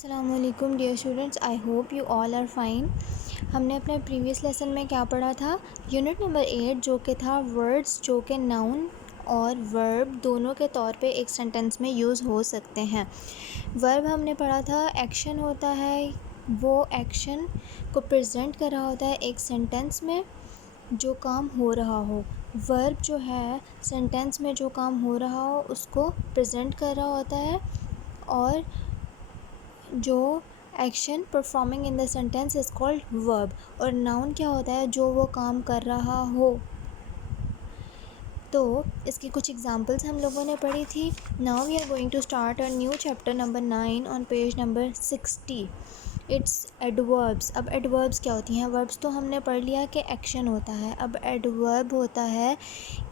अस्सलामुअलैकुम dear students, I hope you all are fine. हमने अपने प्रीवियस लेसन में क्या पढ़ा था? यूनिट नंबर 8 जो कि था वर्ड्स जो कि नाउन और वर्ब दोनों के तौर पे एक सेंटेंस में यूज़ हो सकते हैं। वर्ब हमने पढ़ा था एक्शन होता है, वो एक्शन को प्रेजेंट कर रहा होता है एक सेंटेंस में जो काम हो रहा हो। वर्ब जो है सेंटेंस में जो काम हो रहा हो उसको प्रेजेंट कर रहा होता है, और जो action performing in the sentence is called verb. और नाउन क्या होता है? जो वो काम कर रहा हो। तो इसकी कुछ एग्जांपल्स हम लोगों ने पढ़ी थी। Now we are going to start a new chapter number 9 on page number 60। It's adverbs. अब एडवर्ब्स क्या होती हैं? वर्ब्स तो हमने पढ़ लिया कि एक्शन होता है। अब एडवर्ब होता है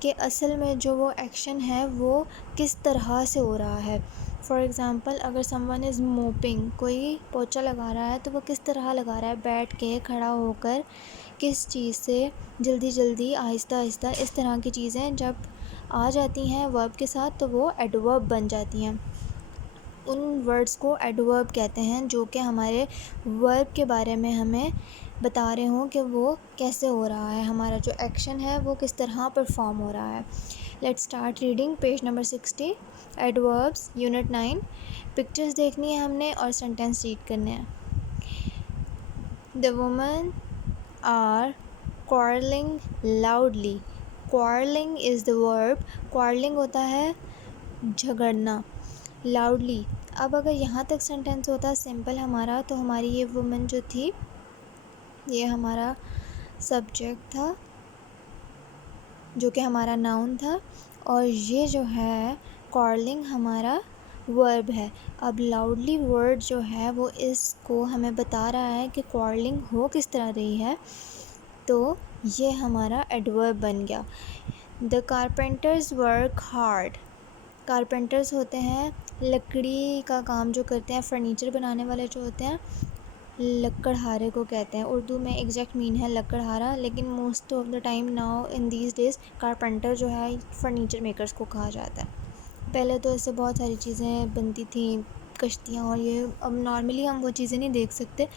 कि असल में जो वो एक्शन है वो किस तरह से हो रहा है। फॉर एग्ज़ाम्पल, अगर समवन इज़ मोपिंग, कोई पोछा लगा रहा है तो वो किस तरह लगा रहा है? बैठ के, खड़ा होकर, किस चीज़ से, जल्दी जल्दी, आहिस्ता आहिस्ता, इस तरह की चीज़ें जब आ जाती हैं वर्ब के साथ तो वो एडवर्ब बन जाती हैं। उन वर्ड्स को एडवर्ब कहते हैं जो कि हमारे वर्ब के बारे में हमें बता रहे हों कि वो कैसे हो रहा है, हमारा जो एक्शन है वो किस तरह परफॉर्म हो रहा है। Let's start reading page number 60, adverbs unit 9। Pictures देखनी है हमने और सेंटेंस रीड करने हैं। The woman are quarreling loudly। quarreling is the verb। quarreling होता है झगड़ना। loudly, अब अगर यहाँ तक सेंटेंस होता सिंपल हमारा, तो हमारी ये वुमन जो थी ये हमारा सब्जेक्ट था जो कि हमारा नाउन था, और ये जो है quarreling हमारा वर्ब है। अब लाउडली वर्ड जो है वो इसको हमें बता रहा है कि quarreling हो किस तरह रही है, तो ये हमारा एडवर्ब बन गया। The carpenters work hard. Carpenters होते हैं लकड़ी का काम जो करते हैं, फर्नीचर बनाने वाले जो होते हैं, लकड़हारे को कहते हैं। उर्दू में एग्जैक्ट मीन है लकड़हारा, लेकिन most of the time now in these days carpenter जो है फर्नीचर मेकर्स को कहा जाता है। पहले तो इससे बहुत सारी चीज़ें बनती थी, कश्तियाँ और ये। अब नॉर्मली हम वो चीज़ें नहीं देख सकते,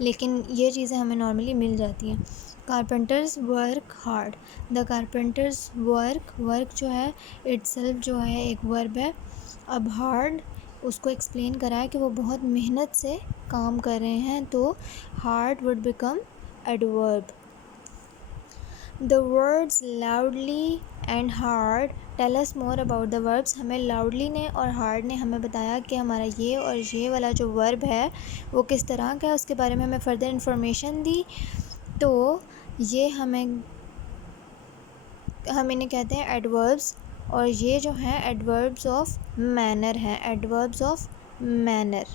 लेकिन ये चीज़ें हमें नॉर्मली मिल जाती हैं। Carpenters work hard. The carpenters work जो है इटसेल्फ जो है एक वर्ब है। अब हार्ड उसको एक्सप्लेन करा है कि वो बहुत मेहनत से काम कर रहे हैं, तो hard would become adverb. The words loudly and hard tell us more about the verbs. हमें लाउडली ने और हार्ड ने हमें बताया कि हमारा ये और ये वाला जो वर्ब है वो किस तरह का है, उसके बारे में हमें फ़र्दर इन्फॉर्मेशन दी। तो ये हम इन्हें कहते हैं एडवर्ब्स, और ये जो हैं एडवर्ब्स ऑफ मैनर हैं। Adverbs of manner.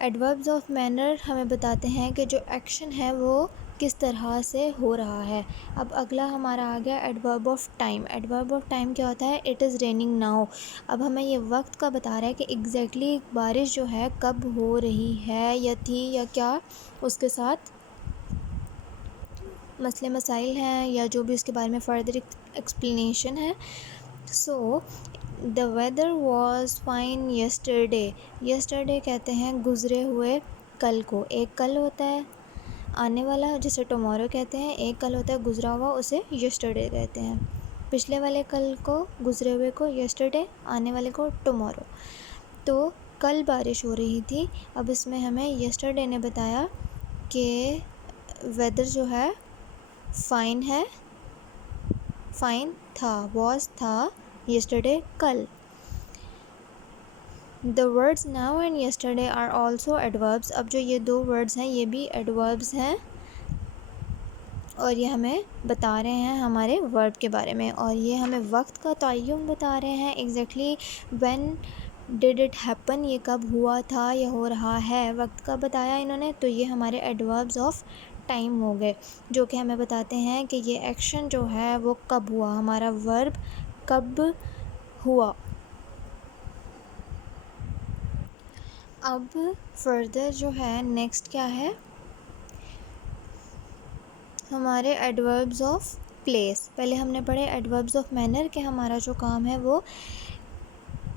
Adverbs of manner हमें बताते हैं कि जो एक्शन है वो किस तरह से हो रहा है। अब अगला हमारा आ गया adverb of time. Adverb of time क्या होता है? It is raining now. अब हमें ये वक्त का बता रहा है कि एग्जैक्टली बारिश जो है कब हो रही है या थी या क्या उसके साथ मसले मसाइल हैं या जो भी उसके बारे में फ़र्दर एक्सप्लेनेशन है। So the weather was fine yesterday. Yesterday कहते हैं गुज़रे हुए कल को। एक कल होता है आने वाला जिसे टुमारो कहते हैं, एक कल होता है गुज़रा हुआ, उसे यस्टरडे कहते हैं। पिछले वाले कल को, गुज़रे हुए को यस्टरडे, आने वाले को टुमारो। तो कल बारिश हो रही थी। अब इसमें हमें यस्टरडे ने बताया कि वेदर जो है फाइन है, फाइन था, वॉज था, यस्टरडे कल। The words now and yesterday are also adverbs. अब जो ये दो वर्ड्स हैं ये भी एडवर्ब्स हैं, और ये हमें बता रहे हैं हमारे वर्ब के बारे में, और ये हमें वक्त का तय्युम बता रहे हैं। Exactly when did it happen, ये कब हुआ था या हो रहा है, वक्त का बताया इन्होंने। तो ये हमारे एडवर्ब्स ऑफ टाइम हो गए, जो कि हमें बताते हैं कि ये एक्शन जो है वो कब हुआ, हमारा वर्ब कब हुआ। अब फर्दर जो है नेक्स्ट क्या है, हमारे एडवर्ब्स ऑफ प्लेस। पहले हमने पढ़े एडवर्ब्स ऑफ मैनर के हमारा जो काम है वो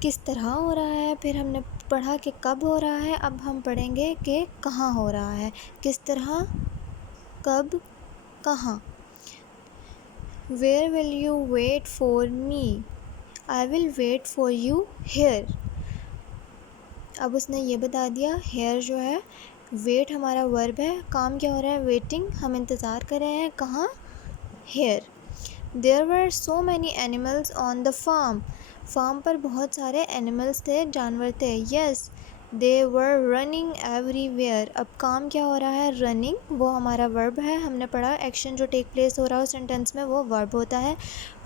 किस तरह हो रहा है, फिर हमने पढ़ा कि कब हो रहा है, अब हम पढ़ेंगे कि कहाँ हो रहा है, किस तरह, कब, कहाँ। Where will you wait for me? I will wait for you here. अब उसने ये बता दिया, here जो है वेट हमारा वर्ब है, काम क्या हो रहा है, वेटिंग, हम इंतज़ार कर रहे हैं, कहाँ, here. There were so many animals on the farm. Farm पर बहुत सारे एनिमल्स थे, जानवर थे. Yes, they were running everywhere. अब काम क्या हो रहा है, रनिंग, वो हमारा वर्ब है. हमने पढ़ा एक्शन जो टेक प्लेस हो रहा हो सेंटेंस में वो वर्ब होता है.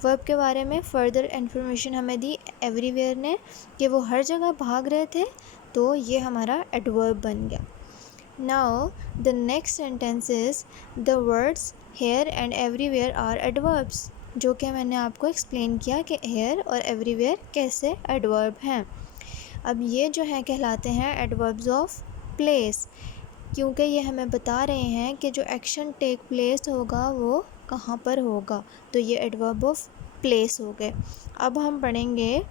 वर्ब के बारे में फर्दर इन्फॉर्मेशन हमें दी एवरीवेयर ने कि वो हर जगह भाग रहे थे, तो ये हमारा एडवर्ब बन गया. Now the next sentence is the words here and everywhere are adverbs, जो कि मैंने आपको एक्सप्लेन किया कि here और everywhere कैसे एडवर्ब हैं. अब ये जो है कहलाते हैं एडवर्ब्स ऑफ प्लेस, क्योंकि ये हमें बता रहे हैं कि जो एक्शन टेक प्लेस होगा वो कहाँ पर होगा, तो ये एडवर्ब ऑफ प्लेस हो गए. अब हम पढ़ेंगे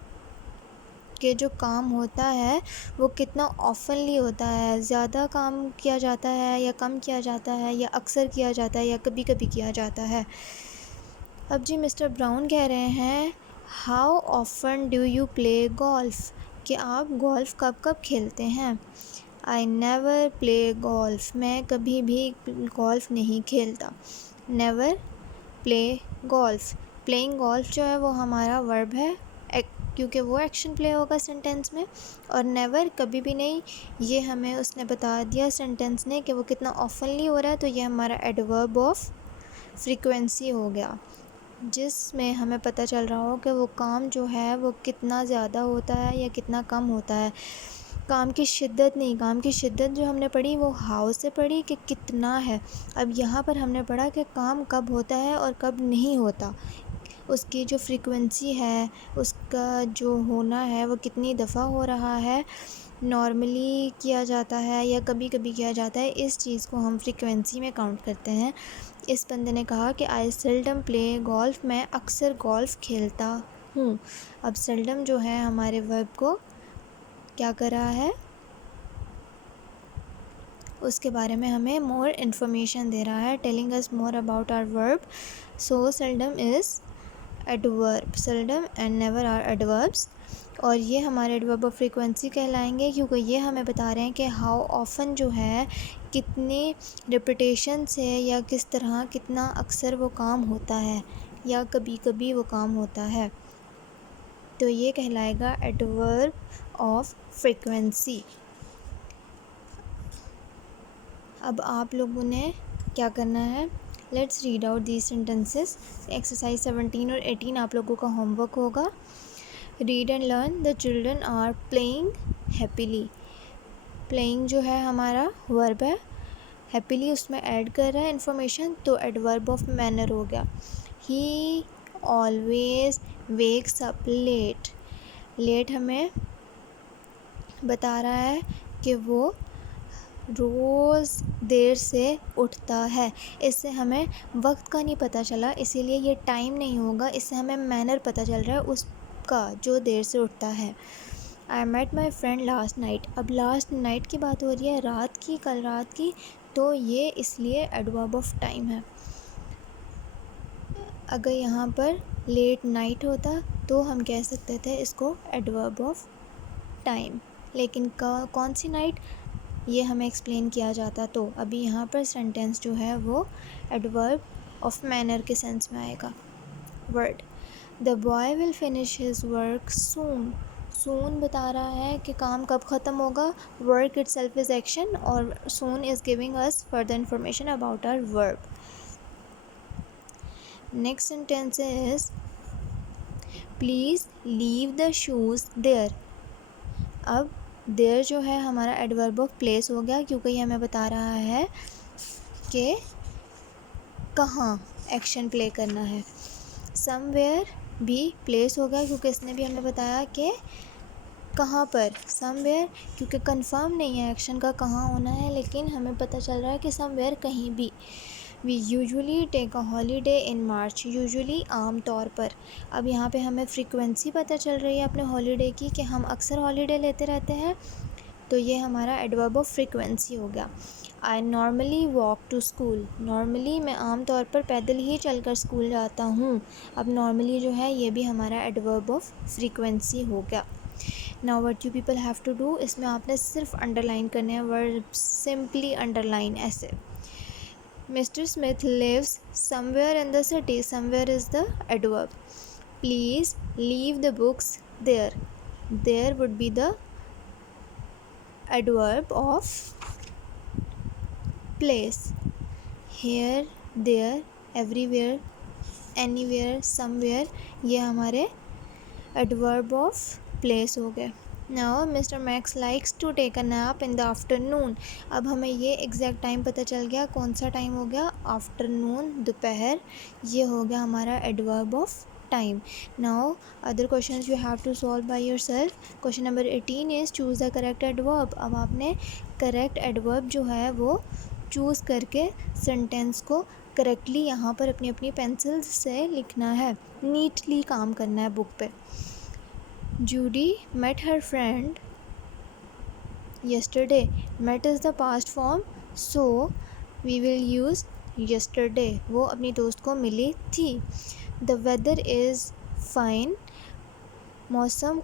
कि जो काम होता है वो कितना ऑफनली होता है, ज़्यादा काम किया जाता है या कम किया जाता है या अक्सर किया जाता है या कभी कभी किया जाता है. अब जी मिस्टर ब्राउन कह रहे हैं how often do you play golf, कि आप गोल्फ कब कब खेलते हैं. आई नेवर प्ले गोल्फ, मैं कभी भी गोल्फ नहीं खेलता. Never play golf, playing golf जो है वो हमारा वर्ब है क्योंकि वो एक्शन प्ले होगा सेंटेंस में, और नेवर कभी भी नहीं, ये हमें उसने बता दिया सेंटेंस ने कि वो कितना ऑफनली हो रहा है, तो ये हमारा एडवर्ब ऑफ फ्रीक्वेंसी हो गया, जिसमें हमें पता चल रहा हो कि वो काम जो है वो कितना ज़्यादा होता है या कितना कम होता है. काम की शिद्दत नहीं, काम की शिद्दत जो हमने पढ़ी वो हाउ से पढ़ी कि कितना है. अब यहाँ पर हमने पढ़ा कि काम कब होता है और कब नहीं होता, उसकी जो फ्रीक्वेंसी है, उसका जो होना है वो कितनी दफ़ा हो रहा है, नॉर्मली किया जाता है या कभी कभी किया जाता है, इस चीज़ को हम फ्रीक्वेंसी में काउंट करते हैं. इस बंदे ने कहा कि आई सेल्डम प्ले गोल्फ, मैं अक्सर गोल्फ खेलता हूँ. अब सेल्डम जो है हमारे वर्ब को क्या कर रहा है, उसके बारे में हमें मोर इन्फॉर्मेशन दे रहा है, telling us more about our verb. So seldom is adverb, seldom and never are adverbs, और ये हमारे एडवर्ब ऑफ फ्रीक्वेंसी कहलाएंगे क्योंकि ये हमें बता रहे हैं कि हाउ ऑफन जो है, कितने रिपीटेशन से या किस तरह, कितना अक्सर वो काम होता है या कभी कभी वो काम होता है, तो ये कहलाएगा एडवर्ब ऑफ फ्रीक्वेंसी. अब आप लोगों ने क्या करना है, let's read out these sentences. Exercise 17 और 18 आप लोगों का होमवर्क होगा. Read and learn, the children are playing happily. Playing जो है हमारा वर्ब है, हैप्पीली उसमें ऐड कर रहा है इन्फॉर्मेशन, तो एडवर्ब ऑफ मैनर हो गया. He always wakes up late, late हमें बता रहा है कि वो रोज़ देर से उठता है. इससे हमें वक्त का नहीं पता चला, इसीलिए ये टाइम नहीं होगा, इससे हमें मैनर पता चल रहा है उसका जो देर से उठता है. I met my friend last night, अब लास्ट नाइट की बात हो रही है, रात की, कल रात की, तो ये इसलिए एडवर्ब ऑफ टाइम है. अगर यहाँ पर लेट नाइट होता तो हम कह सकते थे इसको एडवर्ब ऑफ टाइम, लेकिन कौन सी नाइट ये हमें एक्सप्लेन किया जाता, तो अभी यहाँ पर सेंटेंस जो है वो एडवर्ब ऑफ मैनर के सेंस में आएगा. Word, the boy will finish his work soon, soon बता रहा है कि काम कब ख़त्म होगा, वर्क इटसेल्फ इज़ एक्शन और soon is giving us further information about our verb. Next sentence is please leave the shoes there. अब देयर जो है हमारा एडवर्ब ऑफ प्लेस हो गया, क्योंकि ये हमें बता रहा है कि कहाँ एक्शन प्ले करना है. समवेयर भी प्लेस हो गया, क्योंकि इसने भी हमें बताया कि कहाँ पर. समवेयर क्योंकि कंफर्म नहीं है एक्शन का कहाँ होना है, लेकिन हमें पता चल रहा है कि समवेयर कहीं भी. We usually take a holiday in March, usually आम तौर पर. अब यहाँ पे हमें फ्रीक्वेंसी पता चल रही है अपने हॉलीडे की कि हम अक्सर हॉलीडे लेते रहते हैं, तो ये हमारा एडवर्ब ऑफ फ्रीक्वेंसी हो गया। I normally walk to school, normally मैं आम तौर पर पैदल ही चलकर स्कूल जाता हूँ। अब नॉर्मली जो है ये भी हमारा एडवर्ब ऑफ फ्रीक्वेंसी हो गया। Now what you people have to do, इसमें आपने सिर्फ अंडरलाइन करने हैं वर्ब, सिंपली अंडरलाइन ऐसे। Mr Smith lives somewhere in the city, somewhere is the adverb. Please leave the books there, there would be the adverb of place। here, there, everywhere, anywhere, somewhere, ये हमारे adverb of place हो गए। Now Mr Max likes to take a nap in the afternoon. अब हमें ये exact time पता चल गया, कौन सा टाइम हो गया, आफ्टरनून, दोपहर, ये हो गया हमारा adverb of time. Now other questions you have to solve by yourself. Question number 18 is choose the correct adverb. अब आपने करेक्ट एडवर्ब जो है वो चूज़ करके सेंटेंस को करेक्टली यहाँ पर अपनी अपनी पेंसिल से लिखना है, नीटली काम करना है बुक पे। Judy met her friend yesterday. Met is the past form, so we will use yesterday. वो अपनी दोस्त को मिली थी। The weather is fine. मौसम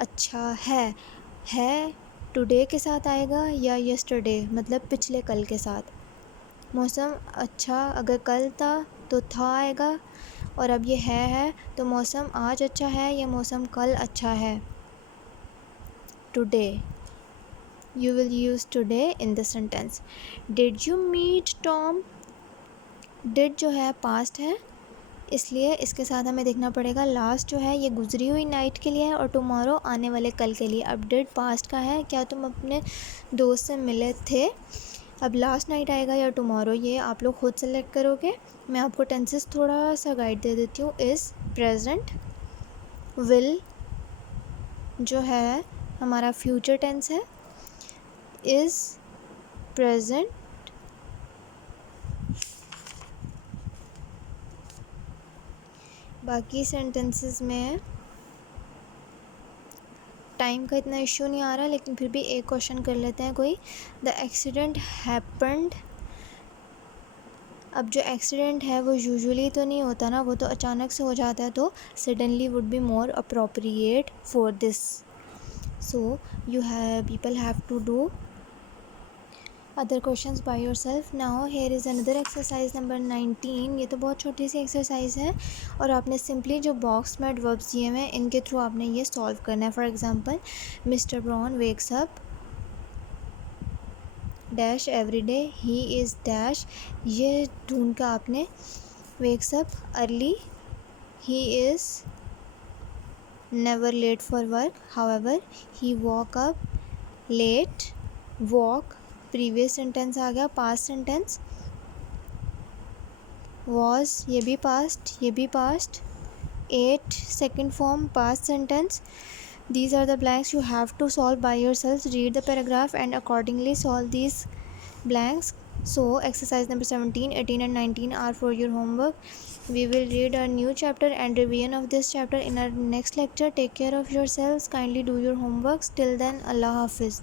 अच्छा है today के साथ आएगा या yesterday, मतलब पिछले कल के साथ। मौसम अच्छा अगर कल था तो था आएगा, और अब ये है तो मौसम आज अच्छा है या मौसम कल अच्छा है। Today, you will use today in the sentence. Did you meet Tom, did जो है पास्ट है, इसलिए इसके साथ हमें देखना पड़ेगा लास्ट जो है ये गुजरी हुई नाइट के लिए है और टुमारो आने वाले कल के लिए। अब डिड पास्ट का है, क्या तुम अपने दोस्त से मिले थे। अब लास्ट नाइट आएगा या टुमारो, ये आप लोग खुद सेलेक्ट करोगे। मैं आपको टेंसेस थोड़ा सा गाइड दे देती हूँ। इज़ प्रेजेंट, विल जो है हमारा फ्यूचर टेंस है, इज़ प्रेजेंट, बाकी सेंटेंसेस में टाइम का इतना इश्यू नहीं आ रहा, लेकिन फिर भी एक क्वेश्चन कर लेते हैं कोई। The accident happened. अब जो एक्सीडेंट है वो यूजुअली तो नहीं होता ना, वो तो अचानक से हो जाता है, तो suddenly would be more appropriate for this. So you have people have to do other questions by yourself. Now here is another exercise number 19। ये तो बहुत छोटी सी एक्सरसाइज है और आपने सिंपली जो बॉक्स में एडवर्ब्स दिए हुए हैं इनके थ्रू आपने ये सॉल्व करना है। For example, mister brown wakes up dash every day, he is dash, ये ढूंढ कर आपने wakes up early, he is never late for work, however he woke up late। walk previous sentence आ गया, पास्ट सेंटेंस। was ये भी past, ये भी past. ate second form past sentence. these are the blanks you have to solve by yourselves। read the paragraph and accordingly solve these blanks। so exercise number 17, 18 and 19 are for your homework। we will read a new chapter and revision of this chapter in our next lecture। take care of yourselves, kindly do your homeworks, till then Allah Hafiz।